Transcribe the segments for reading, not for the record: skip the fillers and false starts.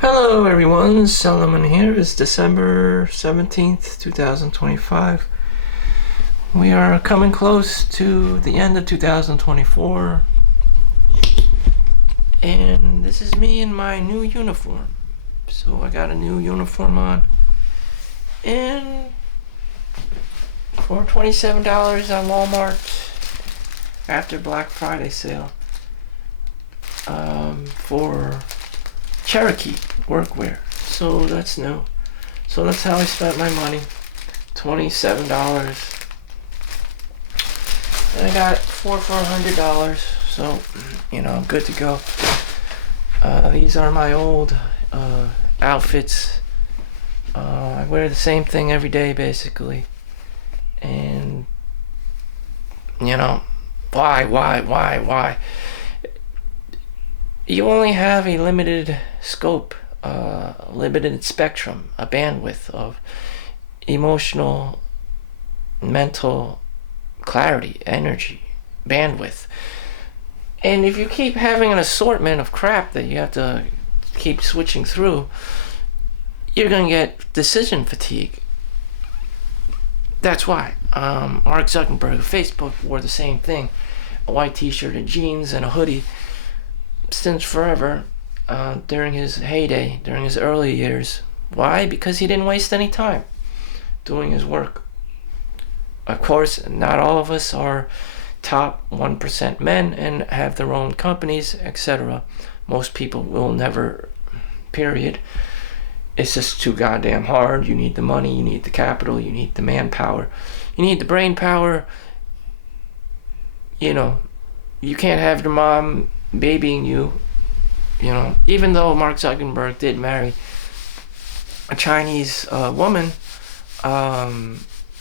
Hello everyone, Solomon here. It's December 17th, 2025. We are coming close to the end of 2024. And this is me in my new uniform. So I got a new uniform on. And for $27 on Walmart after Black Friday sale. For Cherokee workwear. So that's new. So that's how I spent my money. $27. And I got four for $100. So, I'm good to go. These are my old outfits. I wear the same thing every day basically. And why? You only have a limited scope, limited spectrum, a bandwidth of emotional, mental clarity, energy, bandwidth. And if you keep having an assortment of crap that you have to keep switching through, you're going to get decision fatigue. That's why. Mark Zuckerberg of Facebook wore the same thing. A white t-shirt and jeans and a hoodie since forever, during his heyday, during his early years. Why? Because he didn't waste any time doing his work. Of course, not all of us are top 1% men and have their own companies, etc. Most people will never, period. It's just too goddamn hard. You need the money, you need the capital, you need the manpower, you need the brain power. You can't have your mom babying you, even though Mark Zuckerberg did marry a Chinese woman,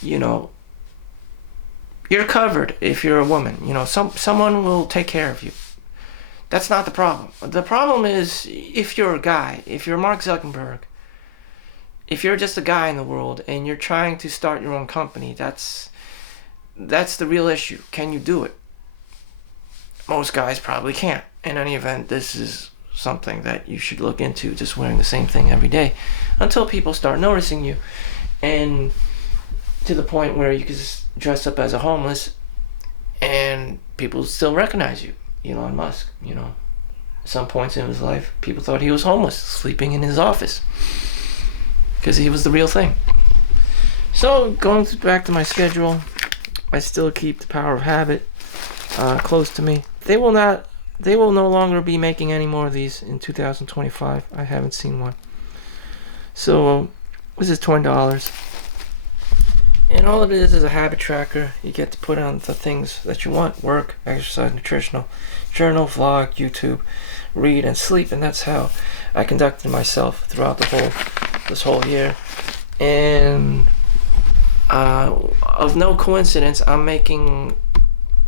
you're covered if you're a woman. Someone will take care of you. That's not the problem. The problem is if you're a guy, if you're Mark Zuckerberg, if you're just a guy in the world and you're trying to start your own company, that's the real issue. Can you do it? Most guys probably can't. In any event, this is something that you should look into, just wearing the same thing every day until people start noticing you, and to the point where you can just dress up as a homeless and people still recognize you. Elon Musk, at some points in his life, people thought he was homeless, sleeping in his office, because he was the real thing. So, going back to my schedule, I still keep the Power of Habit close to me. They will no longer be making any more of these in 2025. I haven't seen one. So this is $20. And all it is a habit tracker. You get to put on the things that you want: work, exercise, nutritional, journal, vlog, YouTube, read, and sleep. And that's how I conducted myself throughout this whole year. And of no coincidence, I'm making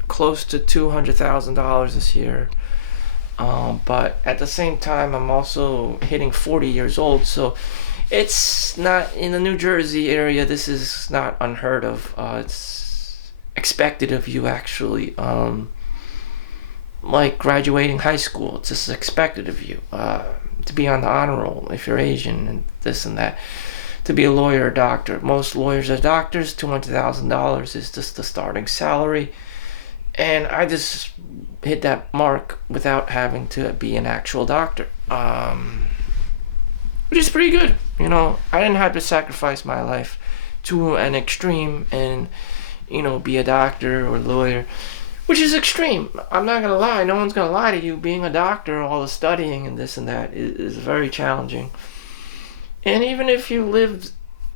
close to $200,000 this year. But at the same time, I'm also hitting 40 years old, so it's not in the New Jersey area. This is not unheard of. It's expected of you, actually. Like graduating high school, it's just expected of you to be on the honor roll if you're Asian and this and that. To be a lawyer or doctor. Most lawyers are doctors. $200,000 is just the starting salary. And I just hit that mark without having to be an actual doctor. Which is pretty good. I didn't have to sacrifice my life to an extreme and, be a doctor or lawyer, which is extreme. I'm not going to lie. No one's going to lie to you. Being a doctor, all the studying and this and that is very challenging. And even if you lived,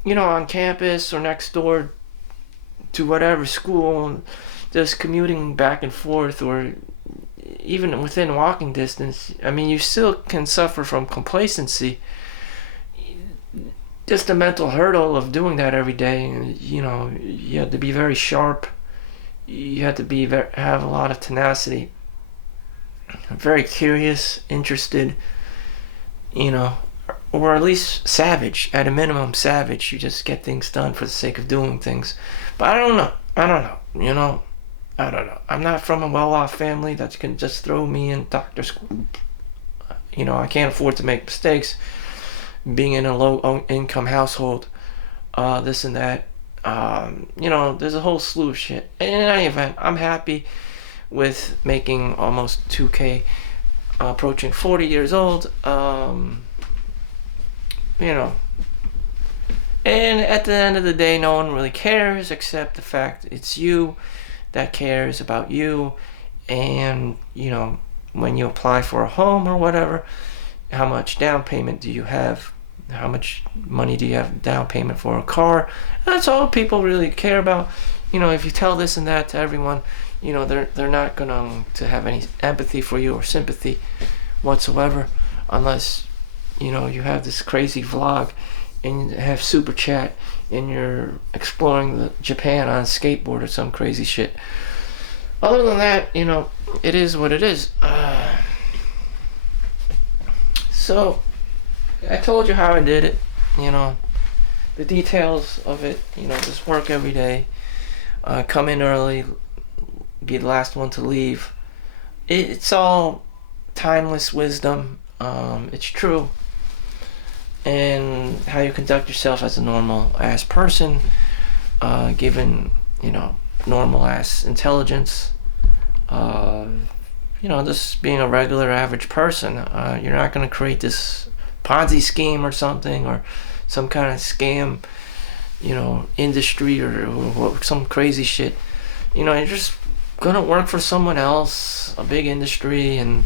on campus or next door to whatever school, just commuting back and forth, or even within walking distance, you still can suffer from complacency. Just the mental hurdle of doing that every day. You have to be very sharp. You have to have a lot of tenacity. Very curious, interested, or at least savage. At a minimum, savage. You just get things done for the sake of doing things. But I don't know. I don't know. I'm not from a well-off family that can just throw me in doctor school. I can't afford to make mistakes. being in a low income household, this and that. There's a whole slew of shit. In any event, I'm happy with making almost 2K, approaching 40 years old. You know, and at the end of the day, no one really cares except the fact it's you that cares about you. And, when you apply for a home or whatever, how much down payment do you have? How much money do you have down payment for a car? That's all people really care about. If you tell this and that to everyone, they're not going to have any empathy for you or sympathy whatsoever, unless, you have this crazy vlog and you have super chat and you're exploring Japan on a skateboard or some crazy shit. Other than that, it is what it is. So, I told you how I did it, the details of it, just work every day, come in early, be the last one to leave. It's all timeless wisdom. It's true. And how you conduct yourself as a normal ass person, given, normal ass intelligence, just being a regular average person. You're not going to create this Ponzi scheme or something, or some kind of scam, industry or some crazy shit. You're just gonna work for someone else, a big industry, and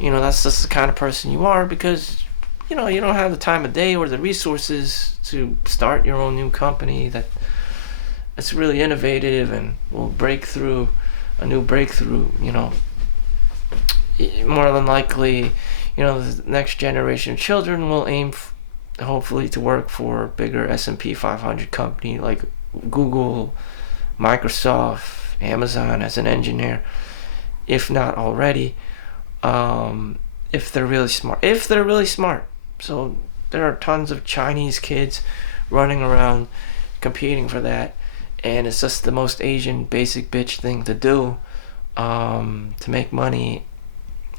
that's just the kind of person you are, because you don't have the time of day or the resources to start your own new company that's really innovative and will break through a new breakthrough. More than likely, the next generation of children will aim hopefully to work for a bigger S&P 500 company like Google, Microsoft, Amazon as an engineer, if not already, if they're really smart. So there are tons of Chinese kids running around competing for that, and it's just the most Asian basic bitch thing to do, to make money.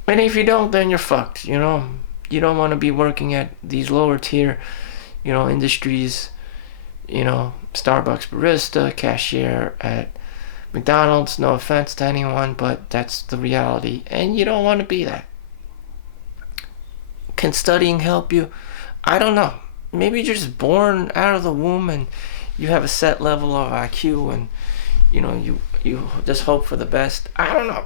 And if you don't, then you're fucked. You don't want to be working at these lower tier, industries, Starbucks barista, cashier at McDonald's. No offense to anyone, but that's the reality, and you don't want to be that. Can studying help you? I don't know. Maybe you're just born out of the womb and you have a set level of IQ, and you just hope for the best. I don't know.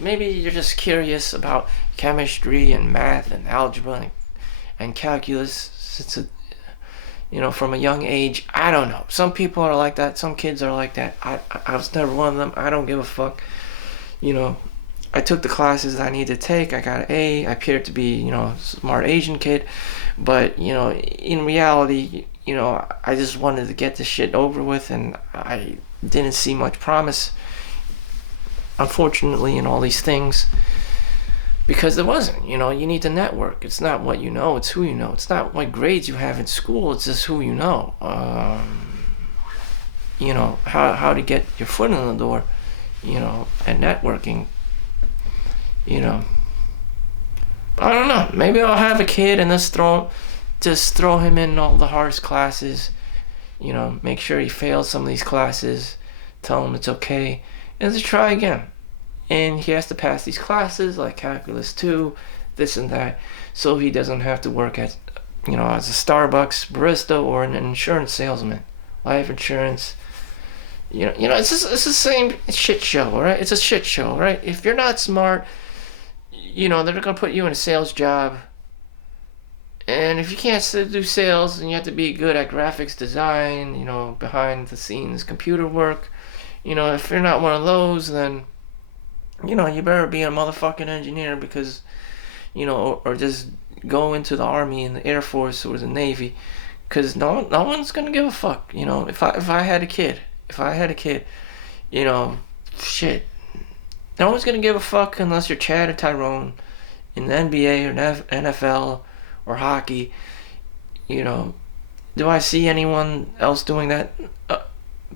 Maybe you're just curious about chemistry and math and algebra and calculus. It's from a young age. I don't know. Some people are like that. Some kids are like that. I was never one of them. I don't give a fuck. I took the classes I needed to take. I got an A. I appeared to be, a smart Asian kid. But, in reality, I just wanted to get this shit over with, and I didn't see much promise, unfortunately, in all these things, because there wasn't. You need to network. It's not what you know, it's who you know. It's not what grades you have in school, it's just who you know. How to get your foot in the door, and networking, But I don't know, maybe I'll have a kid and just throw him in all the hardest classes, make sure he fails some of these classes, tell him it's okay, and just try again. And he has to pass these classes like Calculus 2, this and that, so he doesn't have to work as a Starbucks barista or an insurance salesman, life insurance. It's the same shit show, right? It's a shit show, right? If you're not smart, they're gonna put you in a sales job. And if you can't do sales, then you have to be good at graphics design, behind the scenes computer work. If you're not one of those, then, you better be a motherfucking engineer, because, or just go into the Army and the Air Force or the Navy, because no one's gonna give a fuck. If I had a kid, shit, no one's gonna give a fuck unless you're Chad or Tyrone in the NBA or NFL or hockey. Do I see anyone else doing that?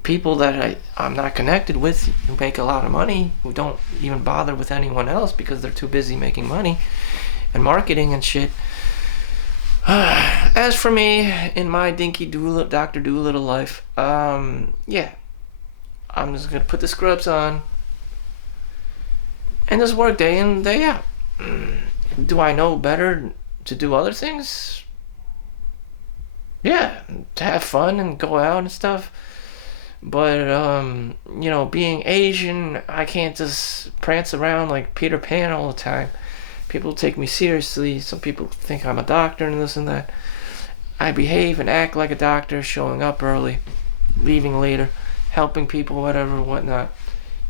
People that I'm not connected with, who make a lot of money, who don't even bother with anyone else because they're too busy making money and marketing and shit. As for me, in my dinky Dr. Doolittle life, yeah, I'm just gonna put the scrubs on and just work day in, day out. Do I know better to do other things? Yeah, to have fun and go out and stuff. But, being Asian, I can't just prance around like Peter Pan all the time. People take me seriously. Some people think I'm a doctor and this and that. I behave and act like a doctor, showing up early, leaving later, helping people, whatever, whatnot.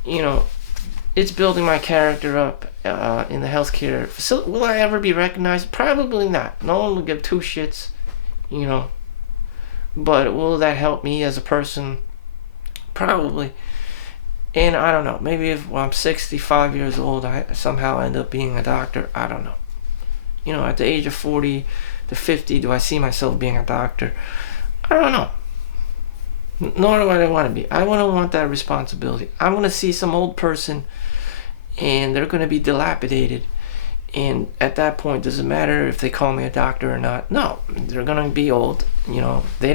You know, it's building my character up in the healthcare facility. Will I ever be recognized? Probably not. No one will give two shits, you know. But will that help me as a person? Probably. And I don't know. Maybe if I'm 65 years old, I somehow end up being a doctor. I don't know. At the age of 40 to 50, do I see myself being a doctor? I don't know. Nor do I want to be. I don't want that responsibility. I'm going to see some old person and they're going to be dilapidated. And at that point, does it matter if they call me a doctor or not? No, they're going to be old. They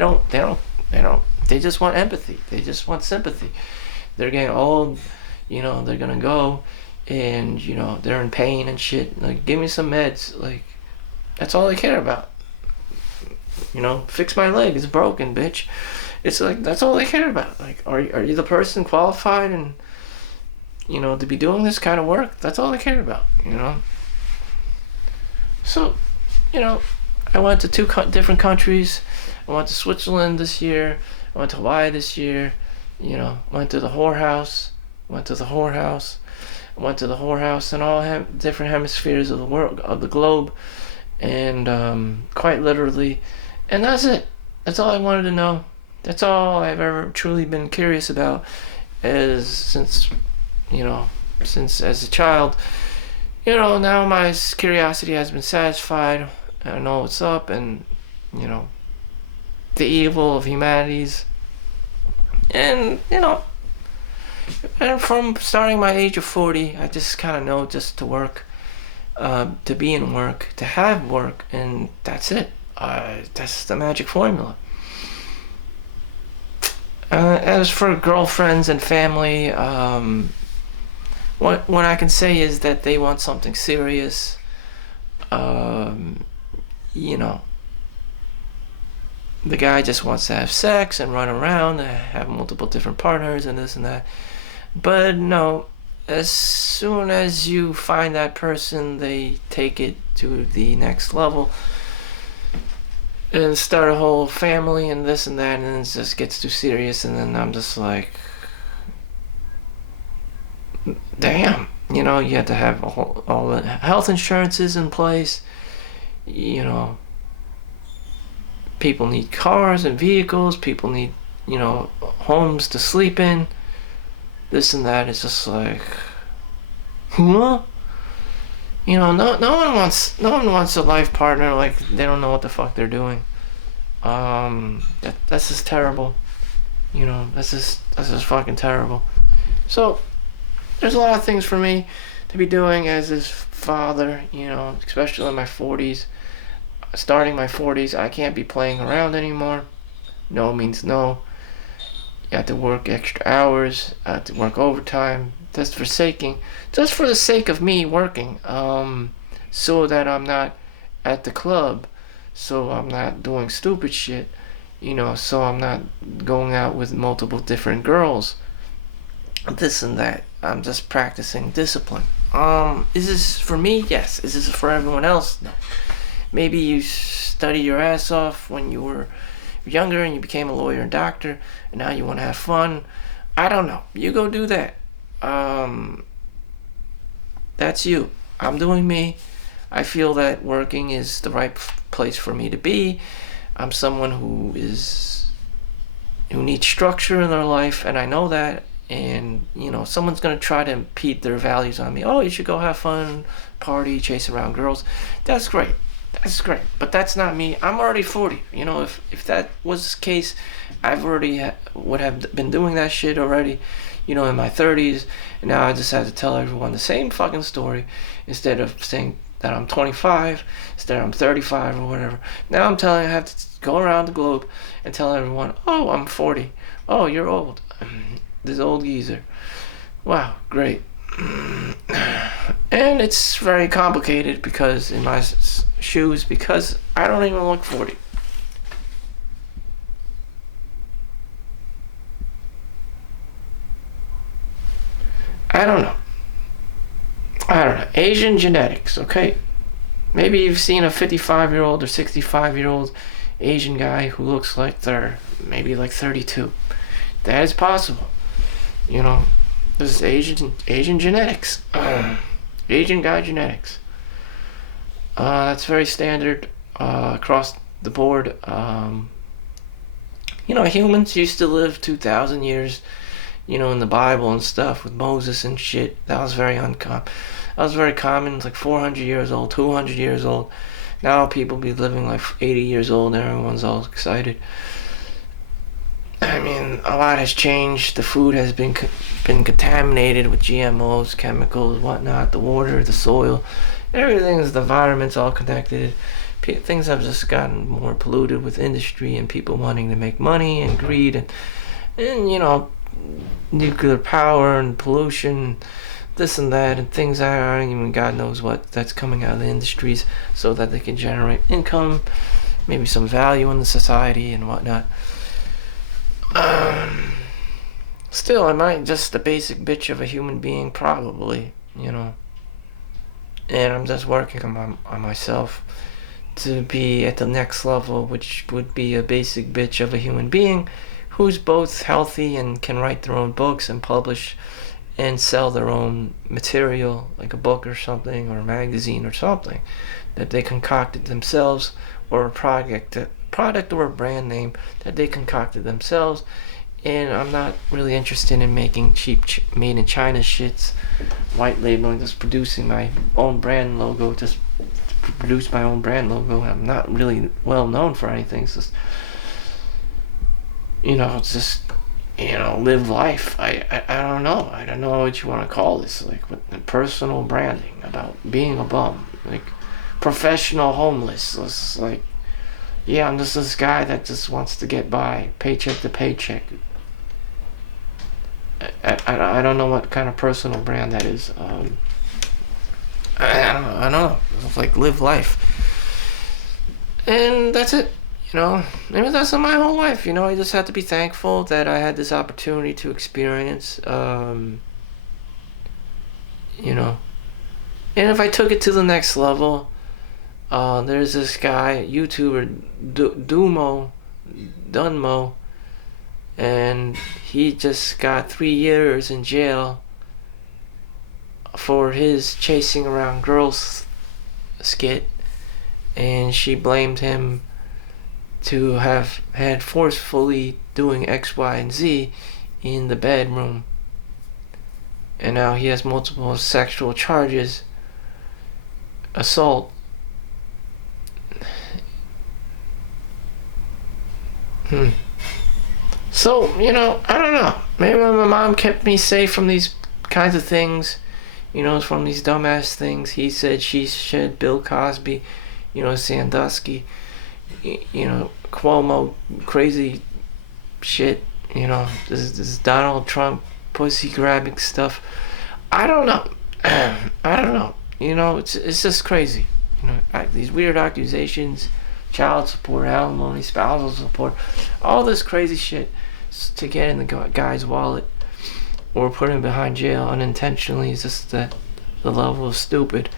just want empathy. They just want sympathy. They're getting old, they're going to go and, they're in pain and shit. Like, give me some meds. Like, that's all they care about. Fix my leg. It's broken, bitch. It's like, that's all they care about. Like, are you the person qualified and, to be doing this kind of work? That's all they care about, So, I went to two different countries. I went to Switzerland this year. I went to Hawaii this year. Went to the whorehouse. Went to the whorehouse. Went to the whorehouse in all different hemispheres of the world, of the globe, and quite literally. And that's it. That's all I wanted to know. That's all I've ever truly been curious about, since as a child. Now my curiosity has been satisfied. I know what's up, and the evil of humanities. And and from starting my age of 40, I just kind of know just to work, to be in work, to have work, and that's it. That's the magic formula. As for girlfriends and family, what I can say is that they want something serious. The guy just wants to have sex and run around and have multiple different partners and this and that. But no, as soon as you find that person, they take it to the next level and start a whole family and this and that, and then it just gets too serious, and then I'm just like, damn, you have to have all the health insurances in place. People need cars and vehicles. People need, homes to sleep in. This and that is just like, huh? No one wants a life partner like they don't know what the fuck they're doing. That's just terrible. That's just fucking terrible. So there's a lot of things for me to be doing as his father. Especially in my 40s. Starting my 40s, I can't be playing around anymore. No means no. You have to work extra hours. I have to work overtime. Just for the sake of me working. So that I'm not at the club. So I'm not doing stupid shit. So I'm not going out with multiple different girls. This and that. I'm just practicing discipline. Is this for me? Yes. Is this for everyone else? No. Maybe you study your ass off when you were younger and you became a lawyer and doctor, and now you want to have fun. I don't know. You go do that. That's you. I'm doing me. I feel that working is the right place for me to be. I'm someone who needs structure in their life, and I know that. And someone's gonna try to impede their values on me. Oh, you should go have fun, party, chase around girls. That's great. But that's not me. I'm already 40. If that was the case, I've already would have been doing that shit already, in my 30s. And now I just have to tell everyone the same fucking story instead of saying, that I'm 25 instead of I'm 35 or whatever. Now I'm telling I have to go around the globe and tell everyone, oh, I'm 40. Oh, you're old. This old geezer. Wow, great. And it's very complicated because in my shoes, because I don't even look 40. I don't know. Asian genetics, okay? Maybe you've seen a 55-year-old or 65-year-old Asian guy who looks like they're maybe like 32. That is possible. You know, this is Asian genetics. Asian guy genetics. That's very standard across the board. Humans used to live 2,000 years, in the Bible and stuff with Moses and shit. That was very uncommon. That was very common. It's like 400 years old, 200 years old. Now people be living like 80 years old and everyone's all excited. I mean, a lot has changed. The food has been contaminated with GMOs, chemicals, whatnot. The water, the soil, everything is, the environment's all connected. Things have just gotten more polluted with industry and people wanting to make money and greed and nuclear power and pollution, this and that, and things that aren't even God knows what that's coming out of the industries so that they can generate income, maybe some value in the society and whatnot. Still, am I just a basic bitch of a human being? Probably, and I'm just working on myself to be at the next level, which would be a basic bitch of a human being who's both healthy and can write their own books and publish and sell their own material, like a book or something, or a magazine or something that they concocted themselves, or a product or a brand name that they concocted themselves. And I'm not really interested in making cheap made in China shits, white labeling, just producing my own brand logo, just produce my own brand logo. I'm not really well known for anything. It's just, live life. I don't know. I don't know what you want to call this. Like, with personal branding, about being a bum, like professional homeless. It's like, yeah, I'm just this guy that just wants to get by, paycheck to paycheck. I don't know what kind of personal brand that is. I don't know. It's like, live life. And that's it. Maybe that's not my whole life. I just have to be thankful that I had this opportunity to experience, and if I took it to the next level, there's this guy, YouTuber, Dunmo, and he just got 3 years in jail for his chasing around girls skit, and she blamed him to have had forcefully doing X, Y, and Z in the bedroom. And now he has multiple sexual charges, assault. So, I don't know. Maybe my mom kept me safe from these kinds of things, from these dumbass things. He said, she said, Bill Cosby, Sandusky, Cuomo, crazy shit, this Donald Trump pussy grabbing stuff. I don't know. I don't know. It's just crazy. These weird accusations, child support, alimony, spousal support, all this crazy shit to get in the guy's wallet or put him behind jail unintentionally. Is just that the level of stupid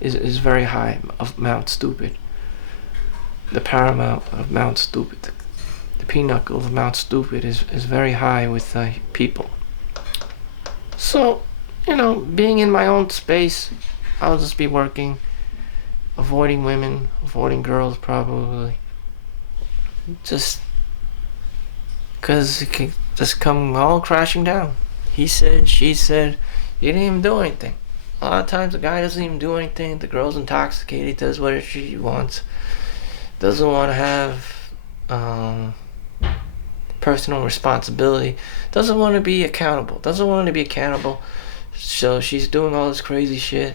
is very high, of Mount Stupid. The paramount of Mount Stupid, the pinnacle of Mount Stupid is very high with people. So, being in my own space, I'll just be working, avoiding women, avoiding girls probably. Just because it can just come all crashing down. He said, she said, you didn't even do anything. A lot of times the guy doesn't even do anything. The girl's intoxicated, does whatever she wants. Doesn't want to have personal responsibility. Doesn't want to be accountable. So she's doing all this crazy shit.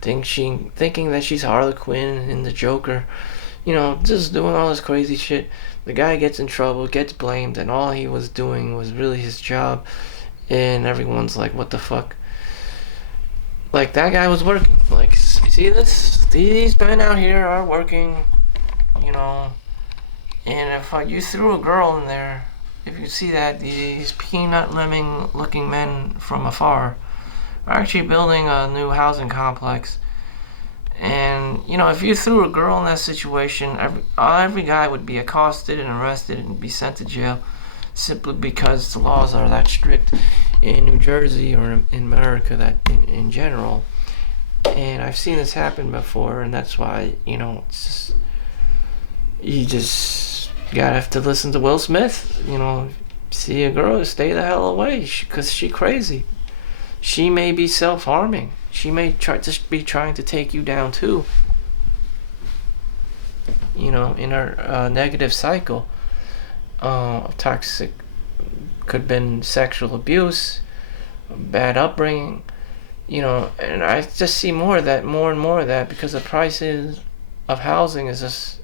thinking that she's Harley Quinn and the Joker, just doing all this crazy shit. The guy gets in trouble, gets blamed, and all he was doing was really his job, and everyone's like, what the fuck? Like, that guy was working. Like, see this? These men out here are working, and if you threw a girl in there, if you see that, these peanut lemming looking men from afar are actually building a new housing complex. And, if you threw a girl in that situation, every guy would be accosted and arrested and be sent to jail simply because the laws are that strict in New Jersey or in America, that in general. And I've seen this happen before, and that's why, it's just, you gotta have to listen to Will Smith. See a girl, stay the hell away, because she crazy. She may be self-harming. She may be trying to take you down too. In her negative cycle of toxic, could have been sexual abuse, bad upbringing, and I just see more and more of that because the prices of housing is just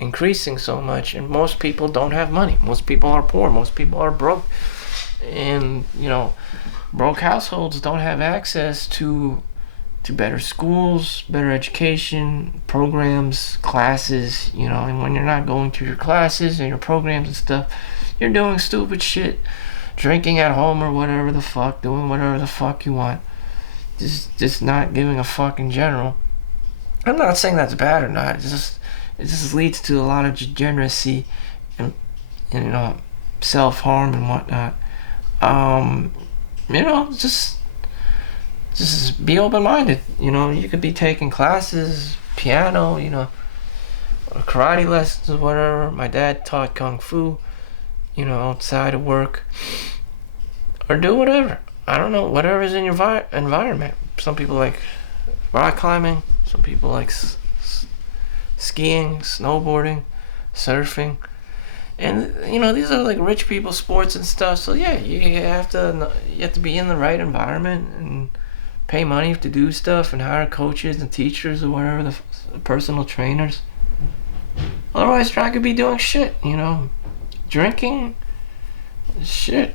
increasing so much, and most people don't have money. Most people are poor. Most people are broke, and broke households don't have access to better schools, better education programs, classes, and when you're not going to your classes and your programs and stuff, you're doing stupid shit, drinking at home or whatever the fuck, doing whatever the fuck you want, just not giving a fuck in general. I'm not saying that's bad or not. It just leads to a lot of degeneracy and self-harm and whatnot. Just be open-minded. You could be taking classes, piano, or karate lessons or whatever. My dad taught kung fu, outside of work. Or do whatever. I don't know, whatever's in your environment. Some people like rock climbing. Some people like skiing, snowboarding, surfing. And these are like rich people sports and stuff. So yeah, you have to be in the right environment and pay money to do stuff and hire coaches and teachers or whatever, the personal trainers. Otherwise, I could be doing shit, drinking, shit,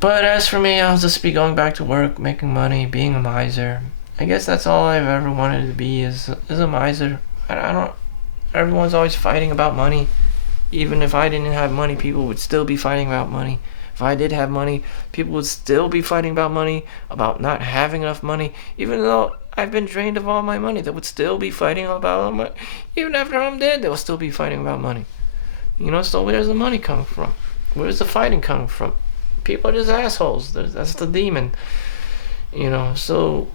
But as for me, I'll just be going back to work, making money, being a miser. I guess that's all I've ever wanted to be is a miser. I don't. Everyone's always fighting about money. Even if I didn't have money, people would still be fighting about money. If I did have money, people would still be fighting about money, about not having enough money. Even though I've been drained of all my money, they would still be fighting about money. Even after I'm dead, they'll still be fighting about money. So where's the money coming from? Where's the fighting coming from? People are just assholes. That's the demon. So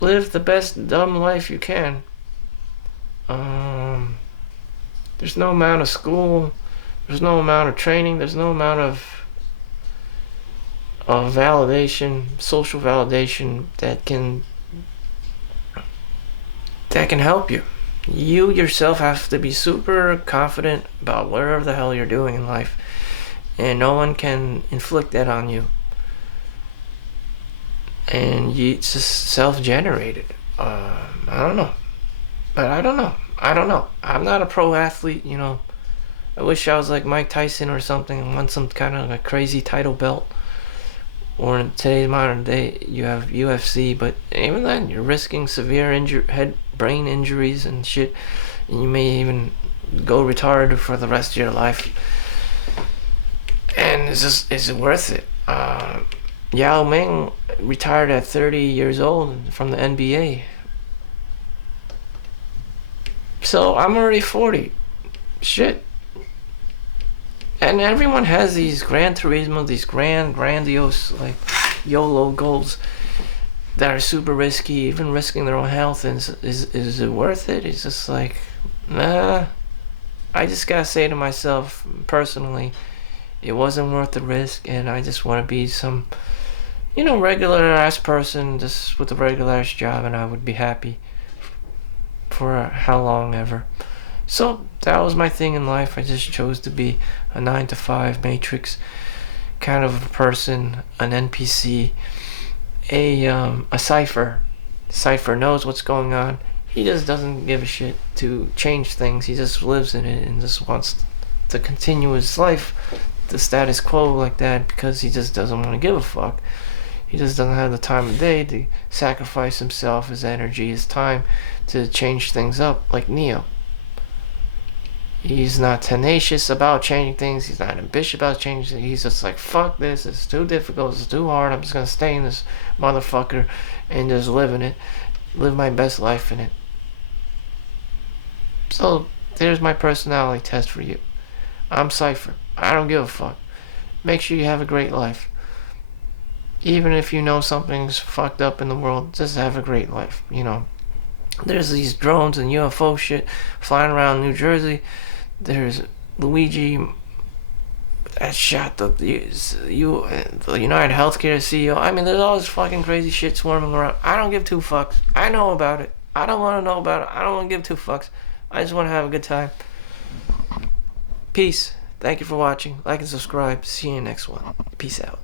live the best dumb life you can. There's no amount of school, there's no amount of training, there's no amount of validation, social validation that can help you. You yourself have to be super confident about whatever the hell you're doing in life, and no one can inflict that on you. And it's just self-generated. I don't know. But I don't know. I'm not a pro athlete, I wish I was like Mike Tyson or something and won some kind of a crazy title belt. Or in today's modern day, you have UFC, but even then, you're risking severe brain injuries and shit. And you may even go retarded for the rest of your life. And is it worth it? Yao Ming retired at 30 years old from the NBA. So I'm already 40. Shit. And everyone has these Gran Turismo, these grandiose, like, YOLO goals that are super risky, even risking their own health. And is it worth it? It's just like, nah. I just gotta say to myself, personally, it wasn't worth the risk, and I just want to be some, regular-ass person just with a regular-ass job, and I would be happy for how long ever. So that was my thing in life. I just chose to be a 9-to-5 matrix kind of a person, an NPC, a cipher. Cipher knows what's going on. He just doesn't give a shit to change things. He just lives in it and just wants to continue his life, the status quo like that, because he just doesn't want to give a fuck. He just doesn't have the time of day to sacrifice himself, his energy, his time to change things up like Neo. He's not tenacious about changing things. He's not ambitious about changing things. He's just like, fuck this. It's too difficult. It's too hard. I'm just going to stay in this motherfucker and just live in it. Live my best life in it. So, there's my personality test for you. I'm Cypher. I don't give a fuck. Make sure you have a great life. Even if you know something's fucked up in the world, just have a great life. You know, there's these drones and UFO shit flying around New Jersey. There's Luigi that shot the United Healthcare CEO. I mean, there's all this fucking crazy shit swarming around. I don't give two fucks. I know about it. I don't want to know about it. I don't want to give two fucks. I just want to have a good time. Peace. Thank you for watching. Like and subscribe. See you in the next one. Peace out.